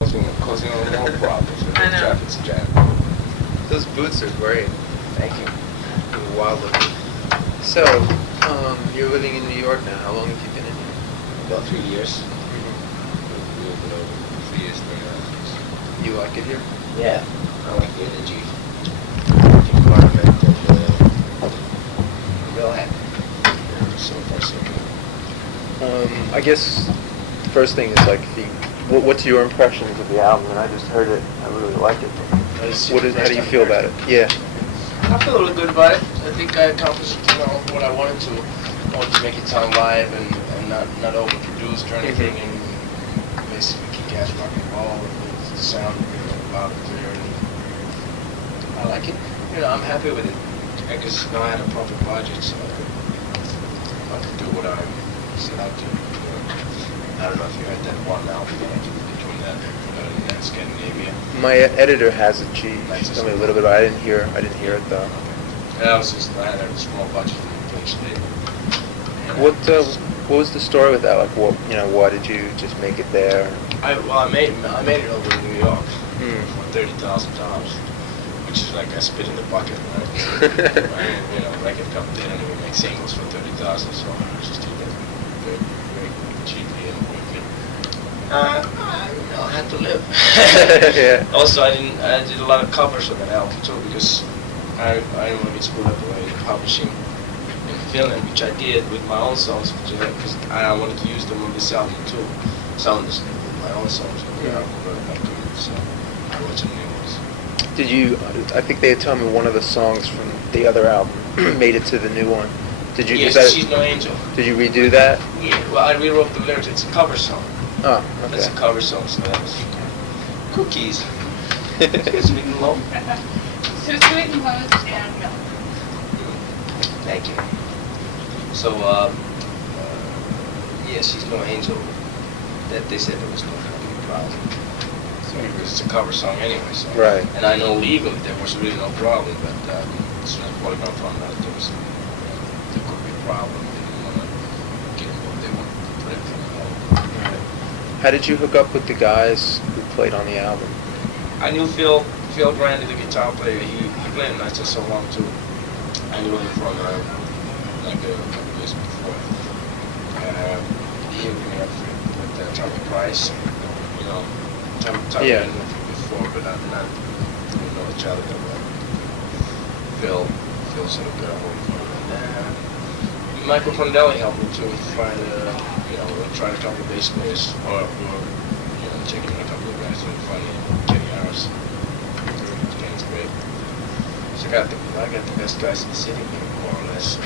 causing more problems with the I know. traffic's jam. Those boots are great. Thank you. They're wild looking. So, you're living in New York now. How long have you been in here? About 3 years. Mm-hmm. A little bit over 3 years, 3.5 years. You like it here? Yeah, I like the energy, the environment, and I'm real happy. Yeah, so far so good. I guess the first thing is like, what's your impressions of the album? And I just heard it. I really like it. How do you feel about it? Yeah. I feel really good about it. I think I accomplished, what I wanted to. I wanted to make it sound live and not overproduced or anything, and basically kick-ass rock and roll, and the sound loud and clear. And I like it. I'm happy with it because now I had a proper budget, so I could do what I set out to. I don't know if you heard that one album between that and Scandinavia. My editor has it. She told me a little bit about it. I didn't hear it though. Yeah, I had a small budget for the place. What was the story with that? Like, why did you just make it there? I made it over in New York for $30,000, which is like a spit in the bucket, right? Record company didn't even make singles for $30,000, so I just did it very, very cheaply and quickly. I had to live. Yeah. Also, I did a lot of covers on that album too, because I didn't want to get screwed up the way in publishing in Finland, which I did with my own songs, because I wanted to use them on this album too. Some of this with my own songs on the album, but I couldn't, so I wrote some new ones. Did you? I think they had told me one of the songs from the other album made it to the new one. Did you? Yes, She's No Angel. Did you redo that? Yeah, well, I rewrote the lyrics. It's a cover song. Oh, okay. It's a cover song, so that was cookies. Sweet and low. So sweet and low and milk. Thank you. So, She's No Angel. That they said there was no fucking problem. So, because it's a cover song anyway, so. Right. And I know legally there was really no problem, but as soon as Polygon found out there could be a problem, they didn't want to get involved. They wanted to put everything on hold. Right. How did you hook up with the guys who played on the album? I knew Phil Grandy, the guitar player. He played in Nights So Long too. I knew him from like a couple years before. He hooked me up with Tommy Price. Tommy Yeah. I knew from before, but not know each other. Phil sort of got a hold of him. And Michael Fondelli helped me to find try a couple of bass players, or checking out a couple of guys and finding Kenny Harris. Kenny's great. So I got the best guys in the city, more or less.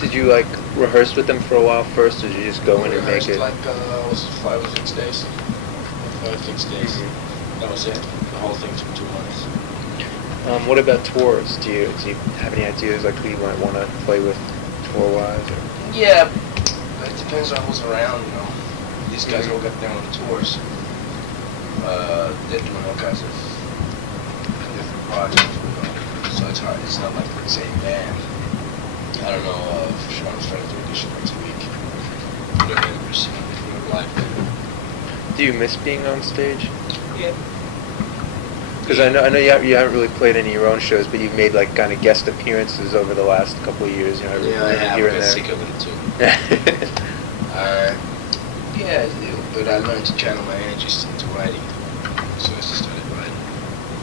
Did you rehearse with them for a while first, or did you just go in and make it? Like 5 or 6 days. 5 or 6 days. Mm-hmm. That was it. The whole thing took 2 months. What about tours? Do you have any ideas who you might want to play with tour-wise? Yeah, it depends on who's around. These guys all got their own tours. They're doing all kinds of different projects, so it's hard. It's not like the same band. I don't know for sure. I'm starting to audition next week. They're members for live band. Do you miss being on stage? Yeah. Because I know you haven't really played any of your own shows, but you've made kind of guest appearances over the last couple of years. I have. Here I and got there. sick of it too. But I learned to channel my energies into writing, so I just started writing.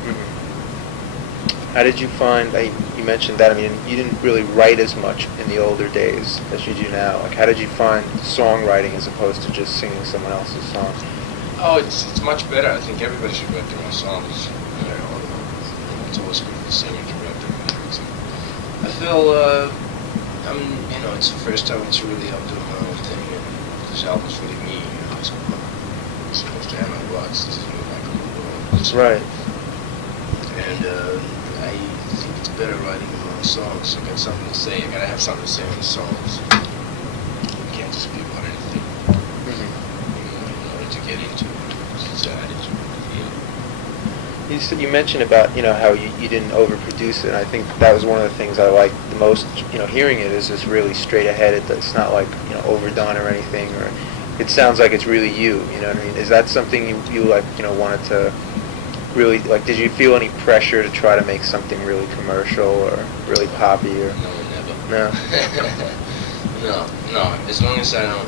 Mm-hmm. How did you find? You mentioned that. I mean, you didn't really write as much in the older days as you do now. How did you find songwriting as opposed to just singing someone else's song? Oh, it's much better. I think everybody should write their own songs. It's always good for the singer to write their own lyrics. I feel, it's the first time it's really I'm doing my own thing, and this album's really me. It's supposed to have my words. This is really like a little world. Right. And I think it's better writing my own songs. I got something to say. I gotta have something to say in the songs. You can't just be about anything. In order to get into society, to feel. You mentioned about how you didn't overproduce it. And I think that was one of the things I liked the most. Hearing it is just really straight ahead. It's not overdone or anything. Or it sounds like it's really you. You know what I mean? Is that something you like, wanted to really, like, did you feel any pressure to try to make something really commercial or really poppy or? No, never. No? No. As long as I'm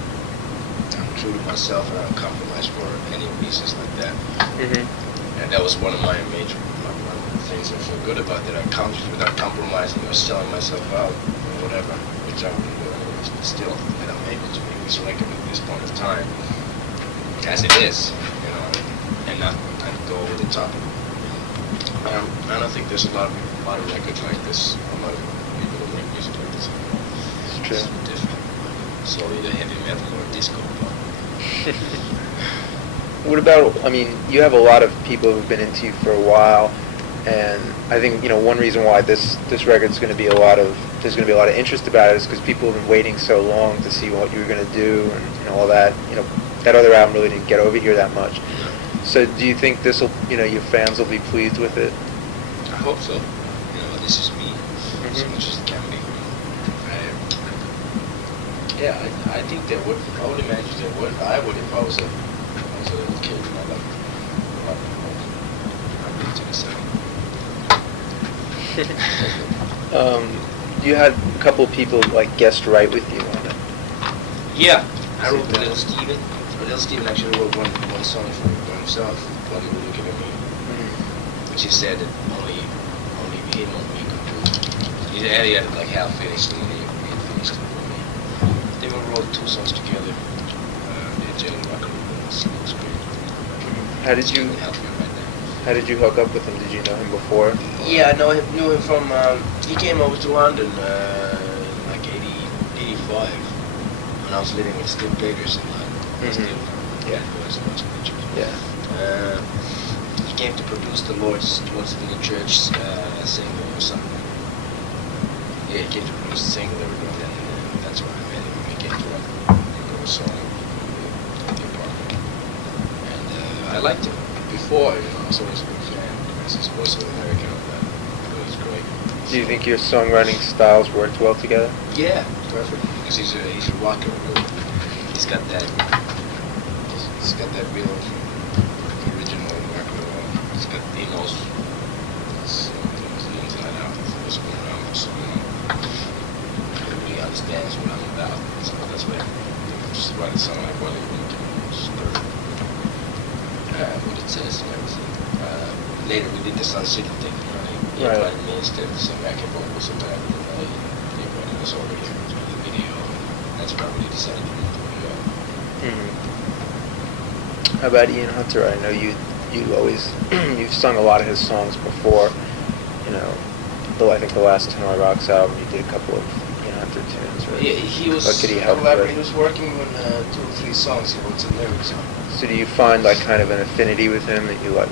true to myself and I don't compromise for any reasons like that. Mm-hmm. And that was one of my major things I feel good about, that I accomplished without compromising or selling myself out or whatever, which I wouldn't do anyways, but still, that I'm able to make this record at this point of time, as it is, and not go over the top. I don't think there's a lot of records like this, a lot of people who make music like this. It's true. It's different. So either heavy metal or disco pop. What about, I mean, you have a lot of people who've been into you for a while, and I think, one reason why this record's going to be there's going to be a lot of interest about it is because people have been waiting so long to see what you were going to do and all that. That other album really didn't get over here that much. So do you think this will, your fans will be pleased with it? I hope so. This is me, as much as it can be. I think they would. I would imagine they would. I would if I was a little kid. You had a couple of people like guest write with you on it. Yeah, I wrote with Little Steven. Little Steven actually wrote one song for himself while he was looking at me, which he said that only him or me could do. He had it like half finished and he finished it for me. They wrote 2 songs together. They jailed rock and roll. It was great. How did you hook up with him? Did you know him before? Yeah, I knew him from, he came over to London like 85 when I was living with Steve Gators in London. Yeah, he was pictures. Yeah. He came to produce the Lord's Vineyard Church single or something. Yeah, he came to produce the single they were doing, and that's where I met him. We came to record a song in the apartment. And I liked him before, I was always a big fan. He's also American on that. It was great. Do you think your songwriting styles worked well together? Yeah, perfect. Because he's a rocker. He's got that real original rock and roll. He knows the inside out. What's going around with song. He really understands what I'm about. So that's why just write a song like Wally Wood. It's perfect. What it says and everything. Later we did the Sun City thing. He invited me instead to sing backing vocals and that. He invited us over here to the video. That's why we decided to move to New York. How about Ian Hunter? I know you always you've sung a lot of his songs before. I think the last Tenor Rocks album you did a couple of Ian Hunter tunes. Right? Yeah, he was. What could he help He with? was working on 2 or 3 songs. He wrote some lyrics on. So do you find like kind of an affinity with him that you like?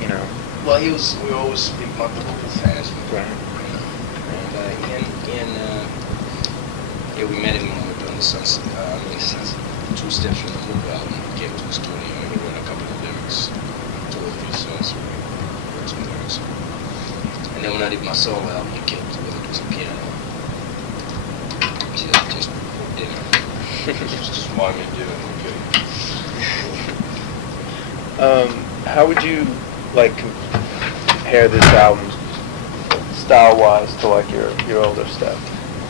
Well, we were always big Monroe fans. Right. And we met him when we were doing the Sun 2 Steps from the Move album. We came to the studio and we wrote a couple of lyrics, 2 or 3 songs. We wrote some lyrics. And then when I did my solo album, he came to do some piano. Just for dinner. Just wanted me to do it. How would you compare this album style-wise to like your older stuff?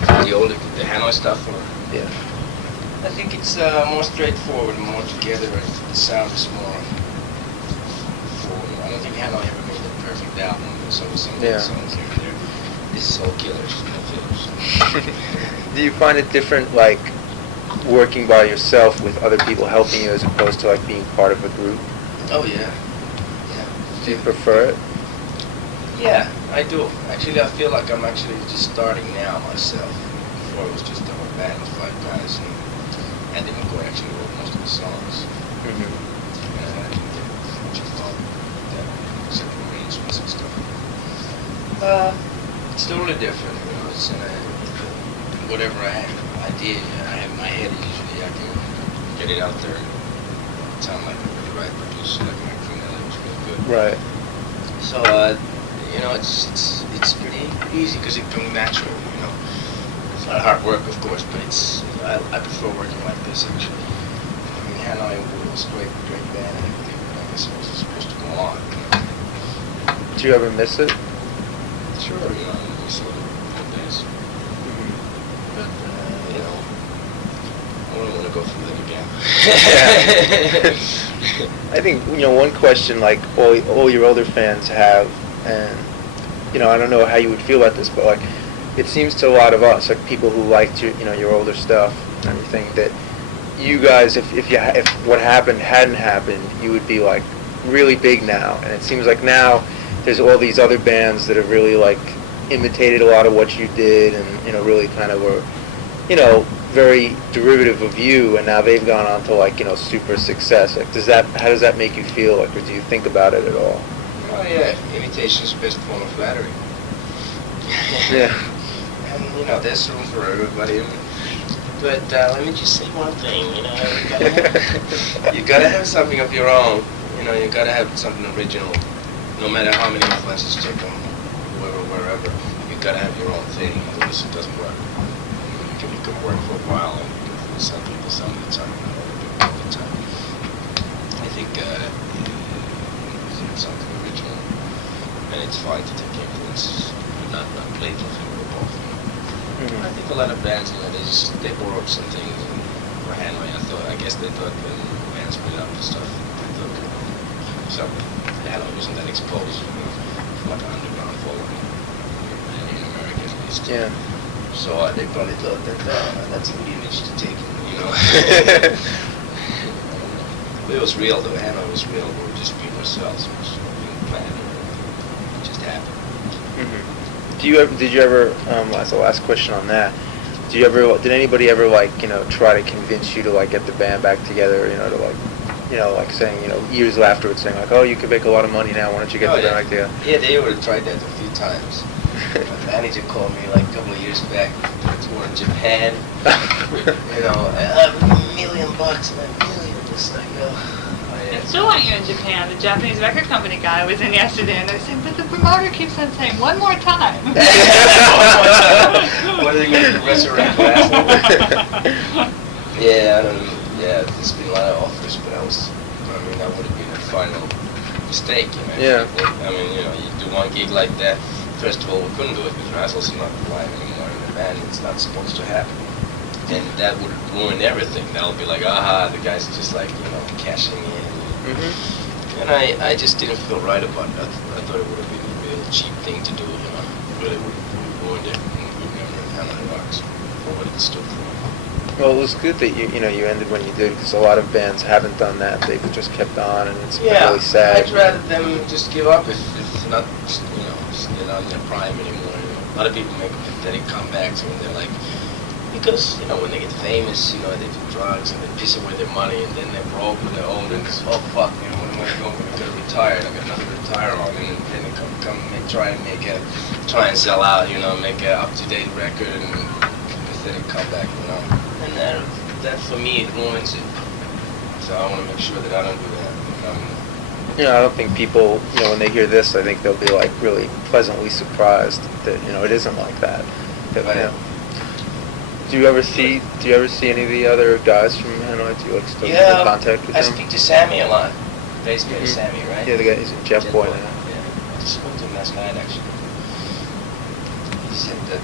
The Hanoi stuff, or? Yeah. I think it's more straightforward, more together. The sound is more forward. I don't think Hanoi ever made a perfect album. So some good songs here and there. This is all killers, no fillers. Do you find it different, working by yourself with other people helping you as opposed to being part of a group? Oh yeah. Do you prefer it? Yeah, I do. Actually, I feel like I'm actually just starting now myself. Before it was just a whole band of 5 guys, and then McCoy actually wrote most of the songs. Except for arrangements and stuff. It's totally different. It's whatever idea I have in my head. Usually, I can get it out there. Sound like the right producer, like Mike Frinelli was really good. Right. So, it's pretty easy because it comes natural, It's not hard work, of course, but I prefer working like this, actually. Hanoi was a great band, and everything. I guess it was supposed to go on. Do you ever miss it? Sure, we saw the old days. But, I wouldn't want to go through that again. I think, one question like all your older fans have, and, I don't know how you would feel about this, but like, it seems to a lot of us, like people who liked your older stuff and everything, that you guys, if what happened hadn't happened, you would be like really big now. And it seems like now there's all these other bands that have really like imitated a lot of what you did, and really kind of were, very derivative of you, and now they've gone on to like super success. Like, how does that make you feel? Like, or do you think about it at all? Oh yeah, imitation is the best form of flattery. Yeah. And there's room for everybody. But let me just say one thing. You gotta have something of your own. You gotta have something original. No matter how many influences you take from whoever, wherever, you gotta have your own thing. Otherwise, it doesn't work. You can work for a while and you can fool some people some of the time, not other people all the time. I think it's something original, and it's fine to take influences, but not blatantly rip off. I think a lot of bands, they borrowed some things for Hanoi. I guess they thought when bands split up and stuff, they thought Hanoi wasn't that exposed, like an underground following in America at least. Yeah. So they probably thought that that's a good image to take, But it was real, though. Hanoi was real. We were just being ourselves. It was being planned. It just happened. Mm-hmm. Did you ever? As the last question on that, did anybody ever like try to convince you to like get the band back together? To like like saying years afterwards saying like, oh, you could make a lot of money now. Why don't you get the band back together? Yeah, they would have tried that a few times. My manager called me like a couple of years back to tour in Japan. $1 million, man. Just like, I still want you in Japan. The Japanese record company guy was in yesterday, and they're saying, but the promoter keeps on saying, one more time. What are they going to resurrect last one? Yeah, I don't know. Yeah, there's been a lot of offers, but that would have been a final mistake, Yeah. You do one gig like that. First of all, we couldn't do it because Razzle's not alive anymore in the band. It's not supposed to happen. And that would ruin everything. That would be like, the guys are just like, cashing in. Mm-hmm. And I just didn't feel right about it. I thought it would have been a real cheap thing to do, Really would have ruined it. And we'd never have had $100 for what it stood for. Well, it was good that you ended when you did, because a lot of bands haven't done that. They've just kept on, and it's really sad. I'd rather them just give up if not, they're not in their prime anymore. A lot of people make pathetic comebacks when they're like, because when they get famous, they do drugs and they piss away their money, and then they're broke and they're old, and it's what am I going to get retired? I got nothing to retire on, and then they try and sell out, make an up-to-date record and pathetic comeback, And that for me, it ruins it. So I want to make sure that I don't do that. I don't think people, when they hear this, I think they'll be like really pleasantly surprised that it isn't like that. Do you ever see any of the other guys from Hanoi? Do you like still keep in contact with them? I speak to Sammy a lot. Bass player Sammy, right? Yeah, the guy, he's a Jeff Boy now. Yeah, I just spoke to him last night actually. He said that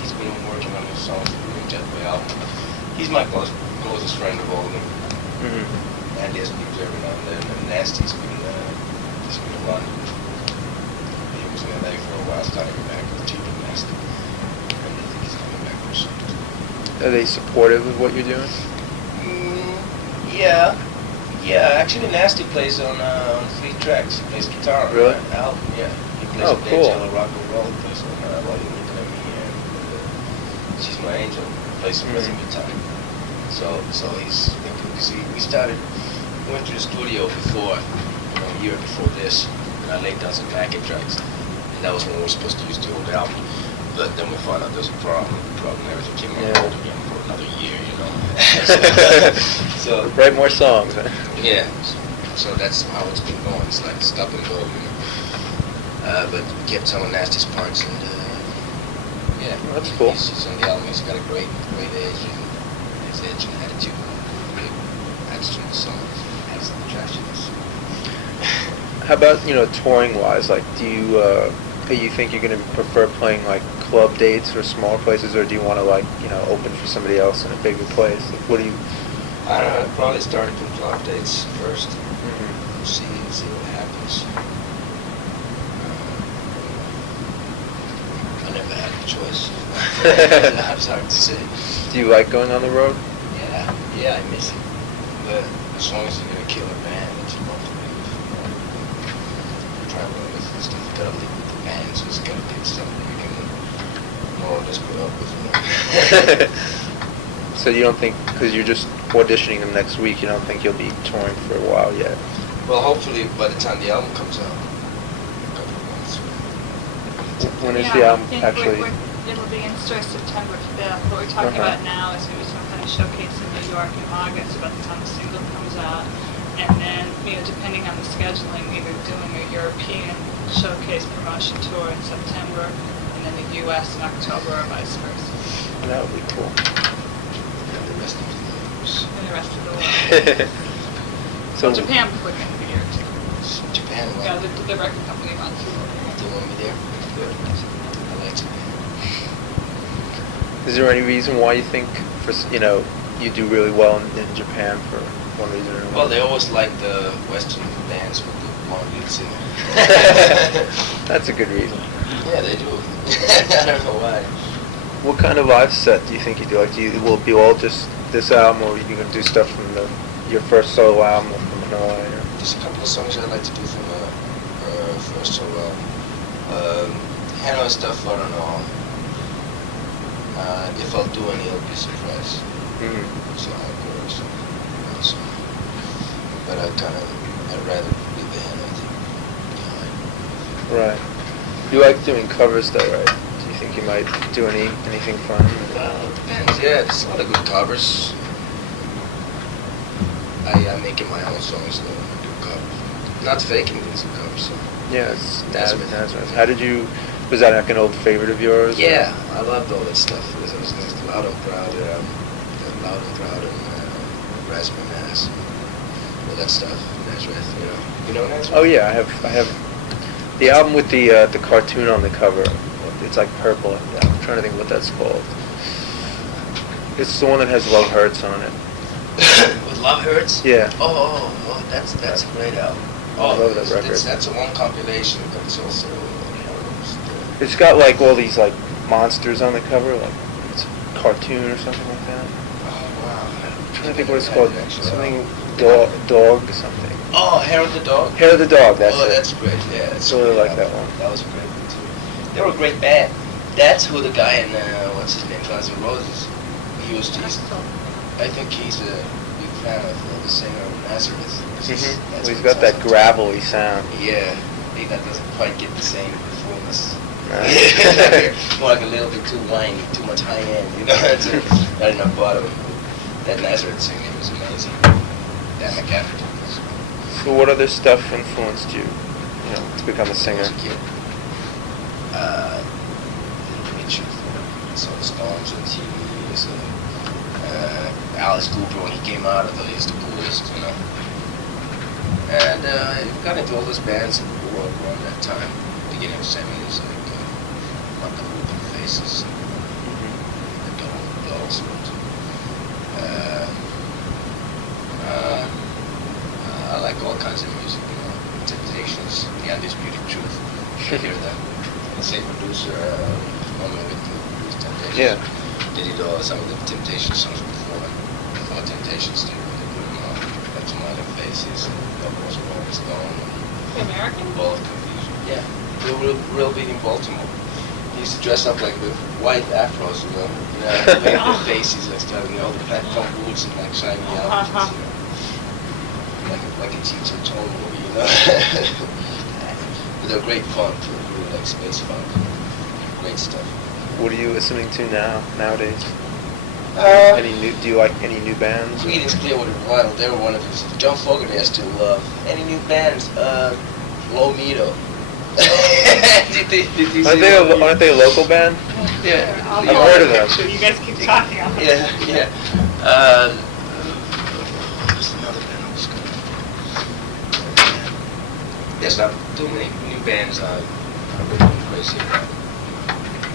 he's been working on his songs for the Jeff Boy album. He's my closest friend of all of them. Mm-hmm. Andy has been every now and then, and Nasty's been a lot. He was in LA for a while, starting back with Cheap and Nasty. And I think he's coming back for soon. Are they supportive of what you're doing? Yeah. Actually, Nasty plays on 3 tracks. He plays guitar on Really? that album. Yeah. He plays on cool. Dance Rock and Roll. He plays on While You're Looking at Me and She's My Angel. He plays some rhythm guitar. So we went to the studio before, a year before this, and I laid down some backing tracks, and that was when we were supposed to use the old album. But then we found out there was a problem. Everything came on hold again for another year, So Write more songs. Huh? Yeah. So that's how it's been going. It's like stop and go, But we kept some of Nasty's parts, and Well, that's cool. He's on the album. He's got a great age. his edge and attitude. Really adds to the song, adds to the attractiveness. How about, touring wise? Like, do you think you're going to prefer playing like club dates or smaller places, or do you want to open for somebody else in a bigger place? Like, what do you? I don't know. I'd probably start doing club dates first. Mm-hmm. See what happens. I never had a choice. It's hard to say. Do you like going on the road? Yeah, I miss it. But as long as you're gonna kill a band, it's fun to leave. Traveling with and stuff, you gotta leave with the band, so it's gotta pick something you can more or less put up with. So you don't think, because you're just auditioning them next week, you don't think you'll be touring for a while yet? Well, hopefully by the time the album comes out, a couple of months. When is the album I think actually? it'll be in store September 5th. What we're talking about now is maybe some kind of showcase in New York in August about the time the single comes out. And then, depending on the scheduling, either doing a European showcase promotion tour in September and then the U.S. in October or vice versa. That would be cool. And the rest of the years. And the rest of the world. So Japan before the end of the year, too. Japan, Yeah, the record company wants to. they want me there. Good. I like Japan. is there any reason why you think you do really well in Japan for one reason or another? Well, they always like the Western bands with the long lead singer. That's a good reason. Yeah, they do. I don't know why. What kind of live set do you think you do? Like, will it be all just this album, or are you going to do stuff from your first solo album or from Monroe? Or? There's a couple of songs I'd like to do from first solo album. Hanoi stuff, I don't know. If I'll do any, it'll be a surprise. Mm-hmm. So I'll go or something else. But I'd rather leave the Hanoi thing behind. Right. You like doing covers, though, right? Do you think you might do anything fun? Depends, yeah, there's a lot of good covers. I make it my own songs, though, I do covers. Not faking these covers, so. Yeah, it's Nazareth. Nazareth. How did you? Was that like an old favorite of yours? Yeah, I loved all that stuff. It was Loud and Proud, and Raspberry Mass, all that stuff. Nazareth, you know Nazareth? Oh yeah, I have the album with the cartoon on the cover. It's like purple. I'm trying to think what that's called. It's the one that has Love Hurts on it. With Love Hurts? Yeah. Oh, that's a great album. I love that record. That's a one compilation, but it's also It's got like all these like monsters on the cover, like it's a cartoon or something like that. Oh wow! I'm trying to think what it's called. Something dog something. Oh, Hair of the Dog. Hair of the Dog. That's it. That's great. Yeah, that's Really great like that album. one. That was a great one too. They were a great band. That's who the guy in what's his name, Guns N' Roses. I think he's a big fan of the singer of Nazareth. Mm-hmm. Well, he's got that gravelly sound. Yeah, I think that doesn't quite get the same performance. Right. More like a little bit too whiny, too much high end, It's not enough bottom. That Nazareth singing was amazing. That McCafferty. So what other stuff influenced you, to become a singer? As a kid. Saw the Stones on TV. Alice Cooper when he came out, I thought he was the coolest, And got into all those bands in the world around that time, beginning of the 70s, like the Open Faces, the Dolls. I like all kinds of music, Temptations, The Undisputed Truth. You hear that? The same producer, Monroe with Temptations. Yeah. Did he do some of the Temptation songs before? Before Temptations did. They put him on. Got some other faces, and was Rolling Stone. American? Ball of Confusion. Yeah. They were real big in Baltimore. He used to dress up like with white afros, paint their faces, like starting all the platform boots and like shiny outfits, like a Cheech and Chong movie, But they're great fun too, really like space funk. Great stuff. What are you listening to nowadays? Do you like any new bands? Creedence Clearwater Revival, they were one of his. John Fogerty I still love. Any new bands? Low Meadow. Did you see Aren't they a local band? Yeah. I've heard of them. You guys keep talking. Yeah. What's another band I was gonna? There's not too many new bands I really crazy about.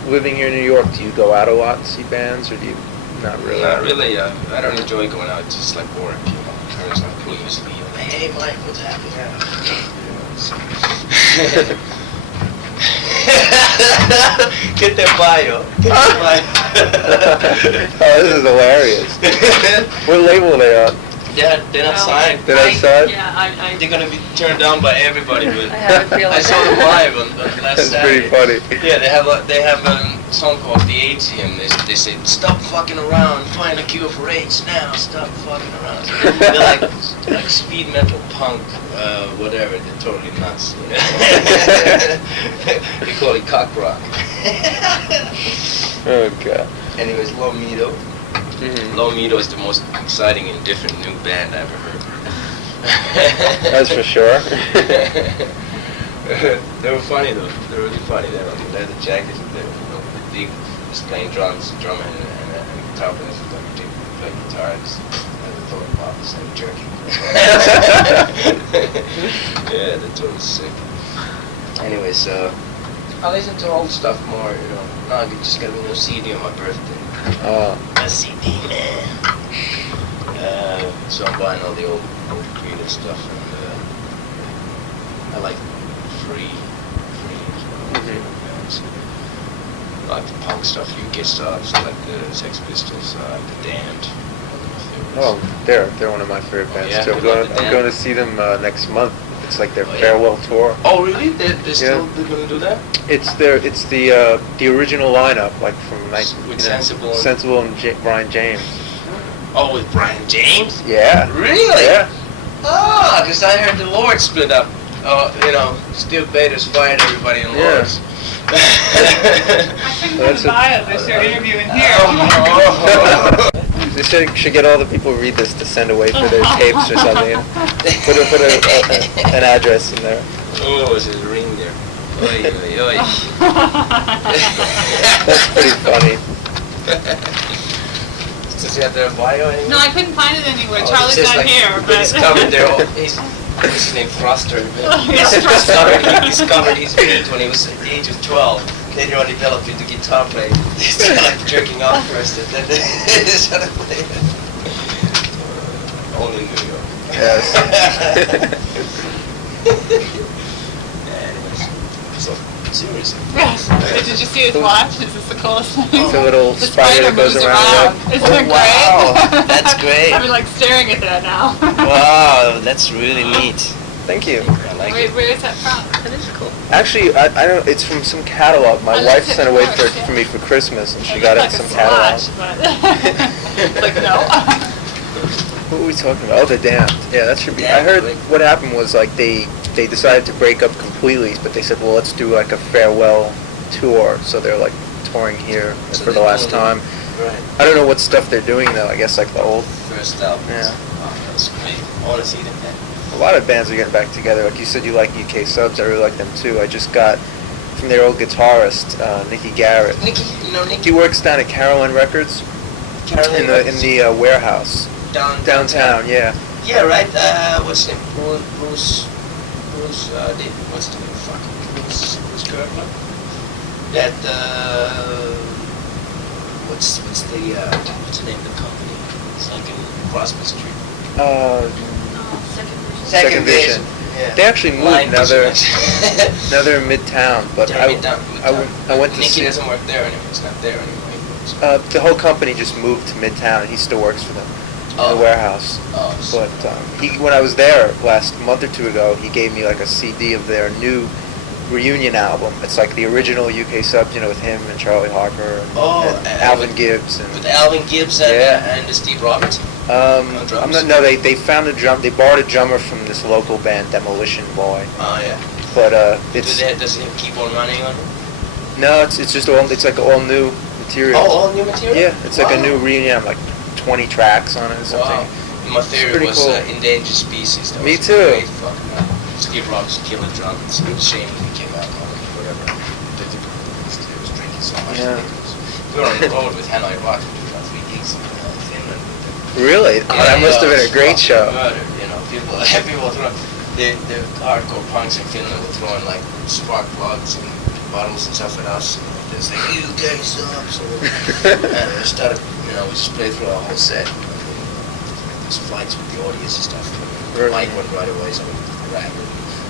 Living here in New York, do you go out a lot and see bands, or do you not really? Not really. I don't enjoy going out. It's just like work, you know. Turns out police leave. Hey, Mike, what's happening? Get that bio. Get that bio. Oh, this is hilarious. What label are they on? They're not signed. They're not signed? Yeah, They're gonna be turned down by everybody, but I have a feeling. I saw them live on last That's Saturday. pretty funny. Yeah, they have a song called The ATM. They say, stop fucking around, find a cure for AIDS now, stop fucking around. So they're like speed metal, punk, whatever, they're totally nuts. You know? We call it cock rock. Oh, God. Anyways, Lomito. Mm-hmm. Lomito is the most exciting and different new band I've ever heard. That's for sure. They were funny though. They were really funny. They had leather jackets and they were big, just playing drums, drummer and guitar players. They play guitar and they throw them off the same jerky. Yeah, they're totally sick. Anyways, I listen to old stuff more, you know. Now I just got a new CD on my birthday. A CD, man. So I'm buying all the old creative stuff, and I like free as well. Bands. I like the punk stuff, UK stuff, like the Sex Pistols, the Damned. Oh, they're one of my favorite bands yeah, too. I'm going to see them next month. It's like their farewell tour. Oh, really? They're still going to do that? It's the original lineup, like from With Sensible. Sensible and Brian James. Oh, with Brian James? Yeah. Really? Yeah. Ah, because I heard the Lords split up. You know, Steel Bader's fired everybody in Lords. I couldn't That's put a bio. They started interviewing here. They said you should get all the people who read this to send away for their tapes or something. Put an address in there. Oh, it's a ring there. Oy, oy, oy. That's pretty funny. Does he have their bio anywhere? No, I couldn't find it anywhere. Oh, Charlie's it's just not like, here. But he's covered there. What's his name? Thruster. Yes, He discovered his beat when he was at the age of 12. Later on developed into guitar playing. He's like jerking off first and then he started playing. Only in New York. Yes. Anyways, so seriously. Yes. Did you see his watch? Is this the coolest thing? It's a little The spider that goes moves around. Isn't it great? wow. That's great. I'm like staring at that now. Wow, that's really neat. Thank you. I like it. Where is that from? That is cool. Actually, I don't. It's from some catalog. My I wife looked at sent away first, for me for Christmas, and she It got it looked in like some a catalog. swatch, but like no. What were we talking about? Oh, the Damned. Yeah, that should be. I Damned, heard right. what happened was like they decided to break up completely, but they said, well, let's do like a farewell tour. So they're like touring here So for the they're last doing time. Right. I don't know what stuff they're doing though. I guess like the old. First album. Yeah. Oh, that's great. I want to see them then. A lot of bands are getting back together. Like you said, you like UK Subs. I really like them too. I just got from their old guitarist, Nicky Garrett. Nicky, you know Nicky? He works down at Caroline Records in the warehouse downtown. Yeah. Yeah, right. What's his name? Bruce. What's the name? Fuck. Bruce Kirkland. That. What's the name of the company? It's like in Prospect Street. Second Vision. Yeah. They actually moved. Line Now they're Business. in Midtown. But I went to Nicky see. doesn't work there anymore. He's not there anymore. The whole company just moved to Midtown, and he still works for them in the warehouse. Oh, But when I was there last month or two ago, he gave me like a CD of their new reunion album. It's like the original UK Subs, with him and Charlie Harper and Alvin Gibbs with Alvin Gibbs and Steve Roberts. I'm not. No, they found a drum. They borrowed a drummer from this local band, Demolition Boy. Oh yeah. But it's does it keep on running on it? no, it's just all. It's like all new material. Oh, all new material. Yeah, it's like a new reunion, like 20 tracks on it or something. Wow. My favorite pretty was cool. Endangered Species. That Me was too. Great fucking, Steve Roberts killed a drum. It's a shame he became alcoholic or whatever. He was drinking so much. Yeah. We were on the road with Hanoi Rock. We did about 3 gigs in Finland with them. Really? Oh, that must have been a great show. Murdered, people throwing, the hardcore punks in Finland were throwing like spark plugs and bottles and stuff at us. They was like, you guys suck. So, and we started, we just played through our whole set. There's fights with the audience and stuff. The mic went right away, so we ran.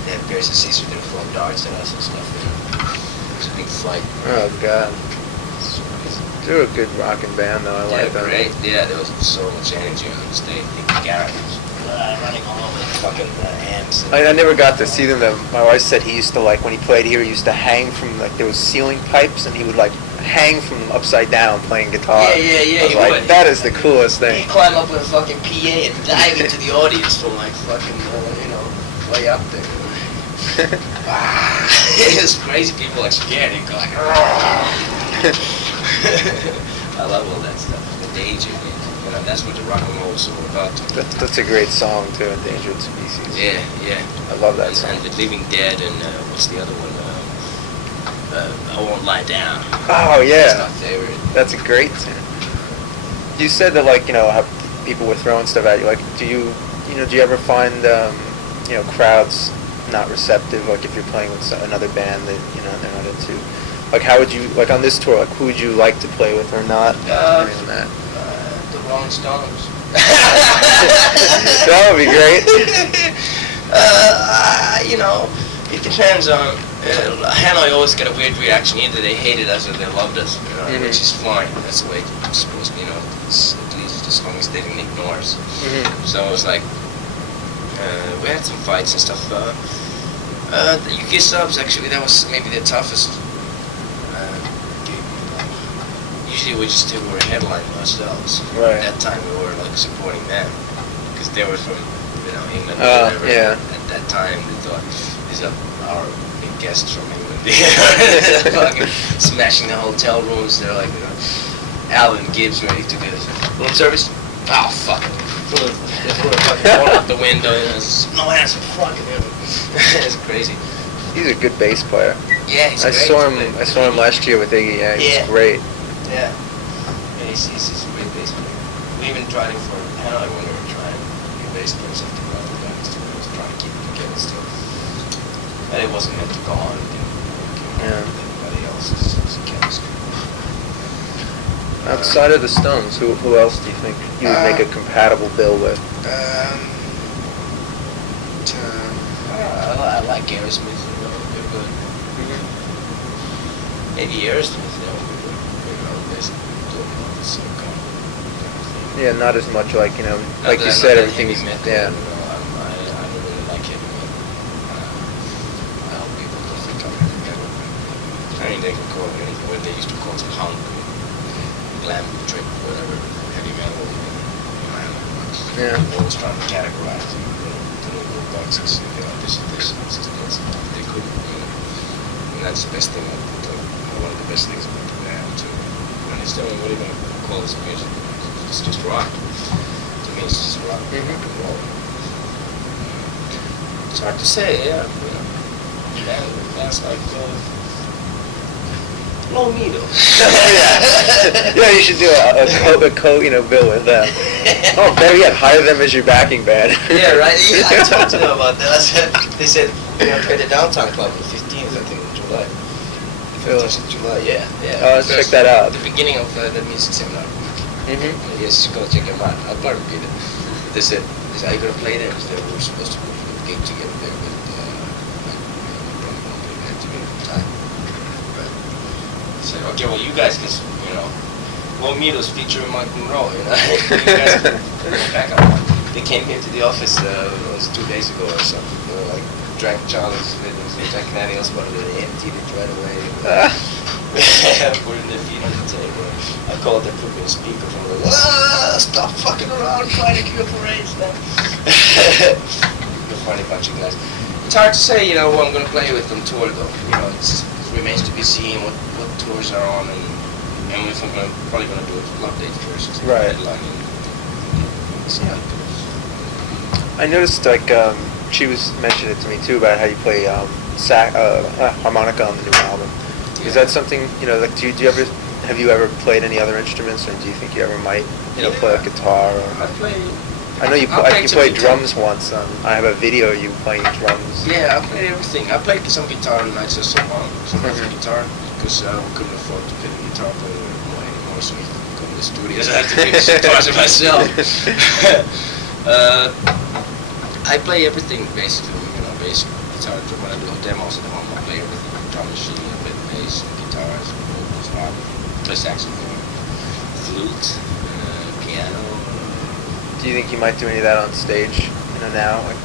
They had pairs of scissors, they were throwing darts at us and stuff. It was a big fight. Oh, God. They were a good rocking band, though. I like them. Great. Yeah, there was so much energy on the stage. Garrett was running all over the fucking amps. I never got to see them, though. My wife said he used to, like, when he played here, he used to hang from, like, there was ceiling pipes, and he would, like, hang from upside down playing guitar. Yeah, I was like, that is the coolest thing. He'd climb up with a fucking PA and dive into the audience from, like, fucking, way up there. It was crazy. People, like, scared. He'd go, like, I love all that stuff. The danger, that's what the rock and roll is all about. That's a great song too, Endangered Species. Yeah. I love that song. And The Living Dead and what's the other one? I Won't Lie Down. Oh yeah. That's my favorite. That's a great tune. You said that how people were throwing stuff at you. Like, do you ever find crowds not receptive? Like if you're playing with another band that they're not into. Like, how would you, like on this tour, like who would you like to play with or not? The Rolling Stones. That would be great. It depends on. Hanoi always got a weird reaction. Either they hated us or they loved us, which is fine. That's the way it's supposed to be, It's, at least as long as they didn't ignore us. So it was like, we had some fights and stuff. The UK subs, actually, that was maybe the toughest. Usually we just were headlining ourselves. Right. At that time we were like supporting them because they were from England. Oh, yeah. At that time they thought these are our big guests from England. Fucking smashing the hotel rooms. They're like, Alan Gibbs ready to go. Room service? Oh fuck it. They threw a fucking ball out the window. No hands in front of him. It's crazy. He's a good bass player. Yeah, he's I great. saw him last year with Iggy. Yeah, he's great. Yeah, he's a great bass player. We even tried him for Hanoi when we were trying new bass players after the other guys. We was trying to keep it together still. But it wasn't meant to go on. Everybody else is chemistry. Outside of the Stones, who else do you think you would make a compatible bill with? I like Aerosmith. They're good. Maybe Aerosmith. Yeah, not as much like, like you said, everything's, I don't really like heavy metal. I hope people don't think I'm heavy metal. I mean, they can call it anything, what they used to call it punk, glam, trip, whatever, heavy metal. Yeah. People always trying to categorize it, the little boxes, this is this, this is this. They couldn't, and that's the best thing, one of the best things about the band, too. And it's what are you going to call this music? It's just rock. To me, it's just rock and roll. It's hard to say, yeah. That's like low needle. Yeah, you should do a bill with them. Oh, better yet, hire them as your backing band. Yeah, right. Yeah, I talked to them about that. They said we're gonna play the Downtown Club on the 15th, I think, in July. The 15th of July, yeah. Oh, let's check that out. The beginning of the music seminar. Yes, go check them out. I'll probably be there. They said, are you going to play there? They were supposed to put a gig together there, but probably won't get back together in time. But I said, okay, well, you guys can, we'll meet us featuring Mike Monroe, You guys can back up. They came here to the office, it was 2 days ago or something. They were like, drank Charlie's Fitness, drank anything else, but they emptied it right away. Putting their feet on the table. I called them, put me on speaker from the stop fucking around, trying to cure for AIDS, man. They're a funny bunch of guys. It's hard to say, who I'm going to play with on tour, though. It remains to be seen what tours are on, and if I'm probably going to do it Love Date first. Right. Headlining. See how it goes. I noticed, like, she was mentioning it to me, too, about how you play harmonica on the new album. Is that something, like, do you ever have you ever played any other instruments, or do you think you ever might, play a guitar? I play. I know you I played drums once. I have a video of you playing drums. Yeah, I played everything. I played some guitar in Nights of so long, some other guitar, because I couldn't afford to pay a guitar player anymore, so we go to the studio, so I had to play the guitars myself. I play everything basically, bass, guitar, drum. When I do demos at home, I play everything. Drum machine, I play bass, guitars, vocals, rock, play saxophone, flute, piano. Do you think you might do any of that on stage, now? Like,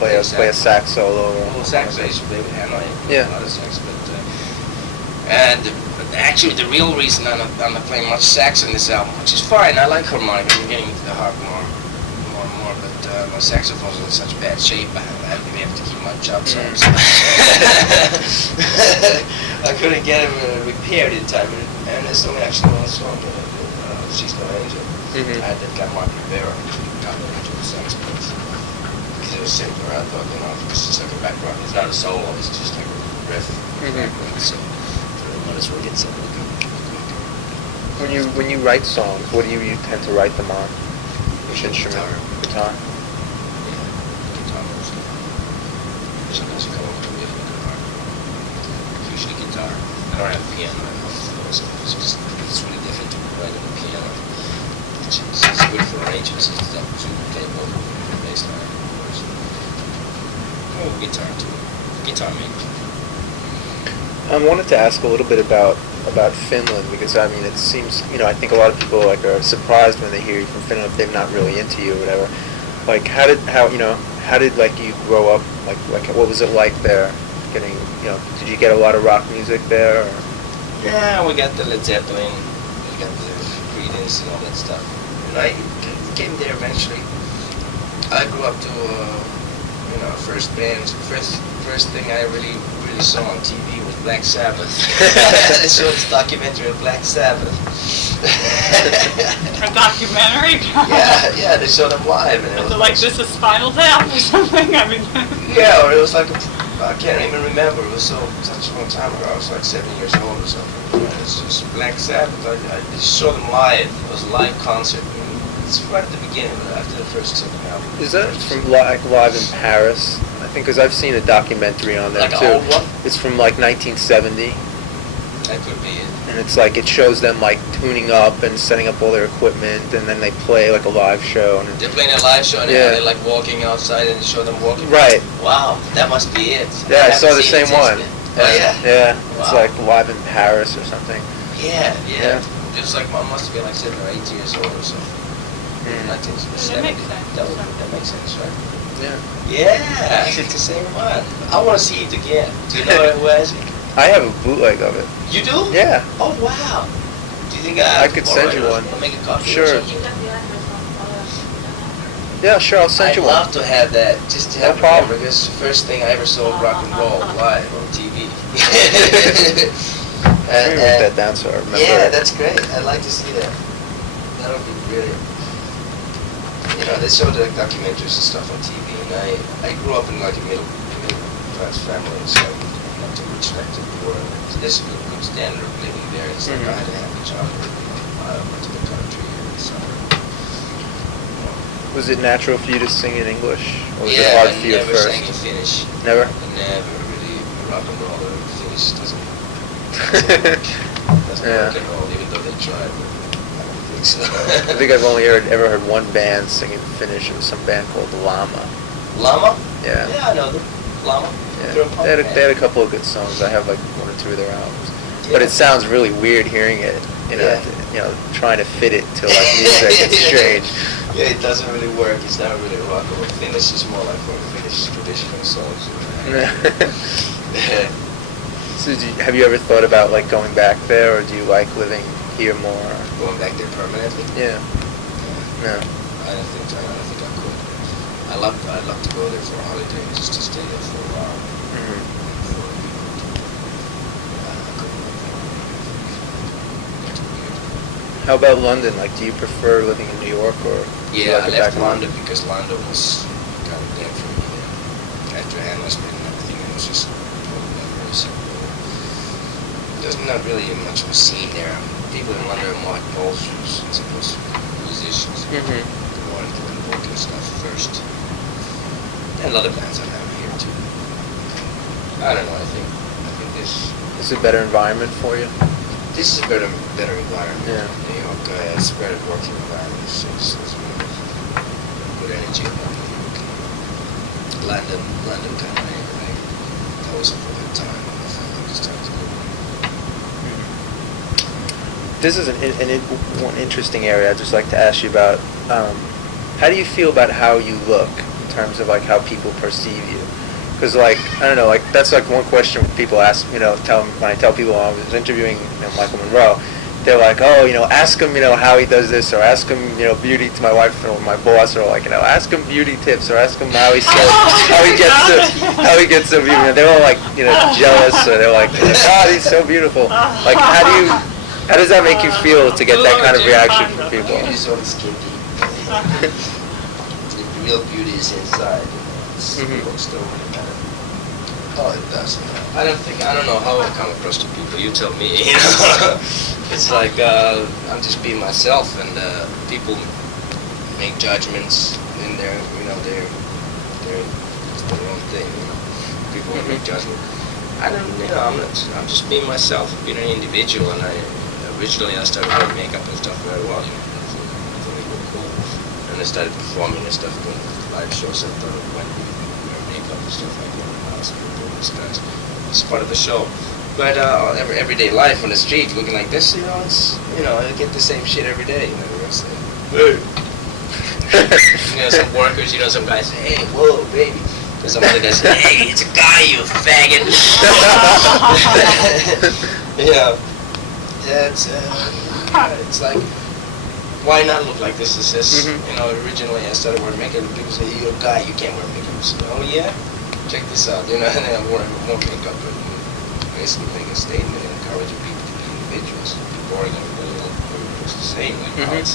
play a sax solo? Well, sax I used to play with Hanoi. Yeah. A lot of sax, but actually the real reason I'm not playing much sax on this album, which is fine. I like harmonica. I'm getting into the harp more and more, but my saxophone's in such bad shape. I have to keep my chops on. So I couldn't get him repaired in time, and there's only actually one song, She's No Angel. I had that guy Mark Rivera got me into the sax because it was simpler. I thought, it's just like a background. It's not a solo. It's just like a riff. So I might as well get something good. When you write songs, what do you tend to write them on? Which instrument? Guitar. Yeah, guitar mostly. Sometimes you come up with a riff like a harp. Usually guitar. I don't have piano. It's really different to write on the piano. It's good for arrangements. It's that to play both the bass line, of course. Oh, guitar too. Guitar maybe. I wanted to ask a little bit about Finland, because it seems, I think a lot of people are surprised when they hear you from Finland if they're not really into you or whatever. Like how did you grow up? Like what was it like there? Getting, did you get a lot of rock music there? Or? Yeah, we got the Led Zeppelin, we got the Creedence and all that stuff. And I came there eventually. I grew up to first bands. First thing I really saw on TV was Black Sabbath. They showed this documentary of Black Sabbath. A documentary? Yeah, they showed them live, and it was like this is Spinal Tap or something. Yeah, or it was like I can't even remember. It was such a long time ago. I was like 7 years old or something. It's just Black Sabbath. I just saw them live. It was a live concert. It's right at the beginning, after the first second album. Is that from live in Paris? I think because I've seen a documentary on that too. Old one? It's from 1970. That could be it. And it's it shows them tuning up and setting up all their equipment, and then they play a live show. And they're playing a live show, and they're walking outside, and they show them walking. Right. Wow, that must be it. Yeah, I saw the same one. Oh yeah. Yeah, wow. It's live in Paris or something. Yeah. It was I must have been 7 or 8 years old or something. 1970. That makes sense. That makes sense, right? Yeah. Yeah, it's the same one. I want to see it again. Do you know who has it? I have a bootleg of it. You do? Yeah. Oh wow. Do you think I could send you one? I'll make a copy. Sure. Yeah, sure. I'll send you one. I'd love to have that, just to have No problem. because it's the first thing I ever saw rock and roll live on TV. Let me write that down so I remember. Yeah, that's great. I'd like to see that. That would be brilliant. They show the documentaries and stuff on TV, and I grew up in a middle class family, so not too rich, not too poor. There's a good standard of living there. It's I had a happy childhood. I went to the country and so. Was it natural for you to sing in English, or was it hard for you at first? I never sang in Finnish. Never? Never really. Rock and roll in Finnish doesn't work at all, even though they tried. So. I think I've only ever heard one band sing in Finnish. It was some band called Lama. Lama? Yeah. Yeah, I know them. Lama? Yeah. They had a couple of good songs. I have 1 or 2 of their albums. Yeah. But it sounds really weird hearing it. Trying to fit it to music. It's strange. Yeah, it doesn't really work. It's not really rock or Finnish. It's more like for Finnish traditional songs. So have you ever thought about going back there, or do you like living here more? Going back there permanently? Yeah. No. I don't think I could. I'd love to go there for a holiday, just to stay there for a while. How about London? Do you prefer living in New York, or? Yeah, I left London because London was kind of dead for me. After Hammersmith and everything, it was just memories. There's not really much of a scene there. people in London are more like golfers as opposed to musicians. Mm-hmm. They want to do the work and stuff first. And a lot of bands are down here too. I don't know. I think this Is it a better environment for you? is a better environment. Yeah. New York, it's a better working environment. It's really good energy about New York. London kind of like that was a good time. I felt like it's time to go. This is one interesting area I'd just like to ask you about. How do you feel about how you look in terms of like how people perceive you? Because like I don't know, like that's like one question people ask. When I tell people I was interviewing Michael Monroe, they're like, oh, ask him how he does this, or ask him beauty to my wife or my boss, or like ask him beauty tips, or ask him how he gets so beautiful. They're all like jealous, or they're like, God, he's so beautiful. Like how does that make you feel to get that kind of reaction from people? Beauty is always skin deep. The real beauty is inside. It looks don't really matter. Oh, it does. I don't know how I come across to people. You tell me. It's like I'm just being myself, and people make judgments in their, their it's their own thing. People make judgment. I'm just being myself, being an individual, and originally I started wearing makeup and stuff very well. I thought it was cool, and I started performing and stuff, doing live shows. I thought when we wear makeup and stuff like that, it's part of the show. But everyday life on the street, looking like this, I get the same shit every day. Some workers, some guys say, hey, whoa, baby. And some other guys say, hey, it's a guy, you faggot. It's like, why not look like this? It's just, originally I started wearing makeup, and people say, you're a guy, you can't wear makeup. I said, oh yeah? Check this out, and then I'm wearing more makeup, but basically make a statement and encouraging people to be individuals. Boring, everybody's the same. Like now it's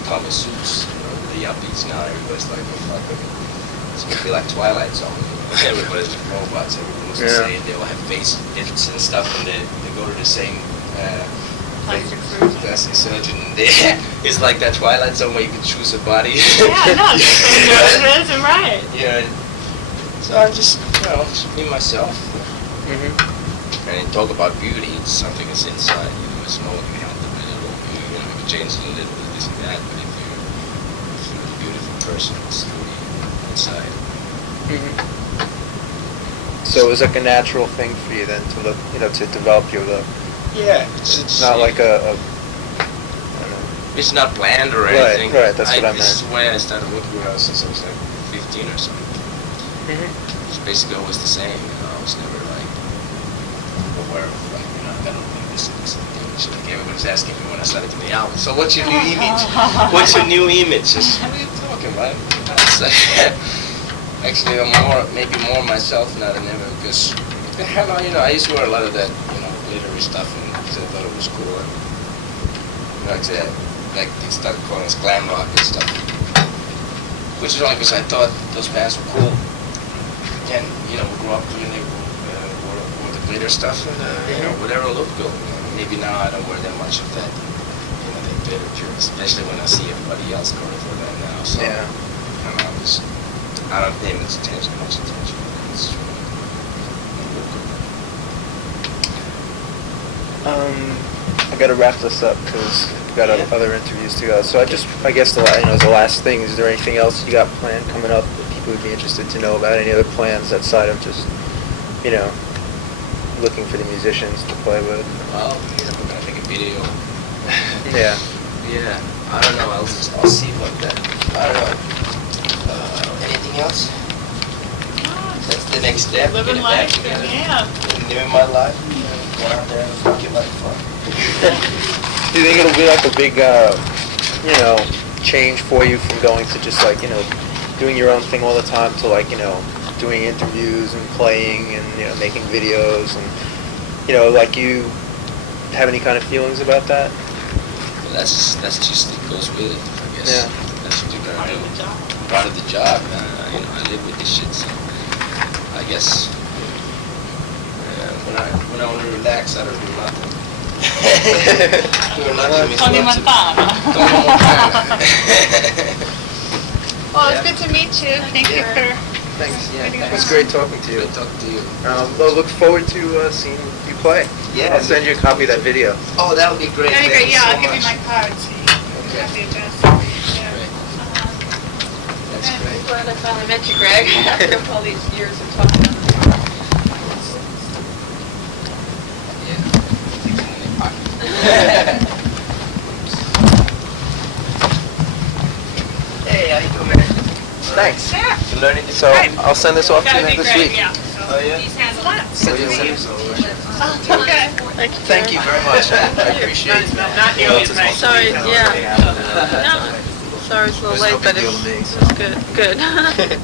become a suits, the yuppies now. Everybody's like, oh fuck, it's gonna be like Twilight Zone. Everybody's robots. Everyone's the same. They all have face bits and stuff, and they go to the same plastic surgeon. It's like that Twilight Zone where you can choose a body. Right. Yeah. So I just, just be myself. And talk about beauty. It's something that's inside you. It's no one can help it. You can change it a little bit, this and that. But if you're a beautiful person, it's really inside. So it was like a natural thing for you then to look, to develop your look. Yeah. It's not like I don't know. It's not planned or anything. Right, that's what I meant. This is the way I started looking at it since I was like 15 or something. It's basically always the same, I was never like aware of like, I gotta look like this and this and that. Like everybody's asking me when I started to the album, so what's your new image? What's your new image? Just, what are you talking about? It's like, actually I'm maybe more myself now than ever, because I used to wear a lot of that, glittery stuff, and because I thought it was cool. And, like they started calling us glam rock and stuff, which is only because I thought those bands were cool. And, we grew up doing wore the glitter stuff, and, whatever looked good. Maybe now I don't wear that much of that, that glitter, especially when I see everybody else going for that now. So, I don't pay much attention. It's true. I gotta wrap this up because we've got other interviews to go. So I guess the last thing, is there anything else you got planned coming up that people would be interested to know about? Any other plans outside of just, looking for the musicians to play with? Well, we're gonna make a video. Yeah. Yeah. I don't know. I'll see about that. I don't know. Anything else? That's the next step. Living life. Yeah. Living my life. Go out there and fucking like fun. Do you think it'll be like a big, change for you from going to just like, doing your own thing all the time to like, doing interviews and playing and, making videos and, like you have any kind of feelings about that? Well, that's just, it goes with it, I guess. Yeah. That's what you gotta do. Part of the job. I live with this shit, so I guess when I want to relax, I don't do nothing. We were lucky, Miss Tony Watson. Montana. Tony Montana. Well, it's good to meet you. Thank you for Thanks. meeting It was us. great talking to you. Good talking to you. I'll look forward to seeing you play. Yeah. I'll send you a copy of that video. Oh, that would be great. That'd be Thank great. Yeah, so I'll give you much. my card so you Okay. have the address. Yeah. Great. That's Yeah. great. Glad I finally met you, Greg, after all these years of talking on the phone. Hey, how you doing, man? Thanks. Yeah. You learning this? So I'll send this off to you That'd be this great, week. yeah. So Oh, yeah? These hands a lot. So you send this over. Okay. Thank you very much. I appreciate it. Not nearly as nice. Sorry, yeah. No, sorry it's a little late, but it's good. Good.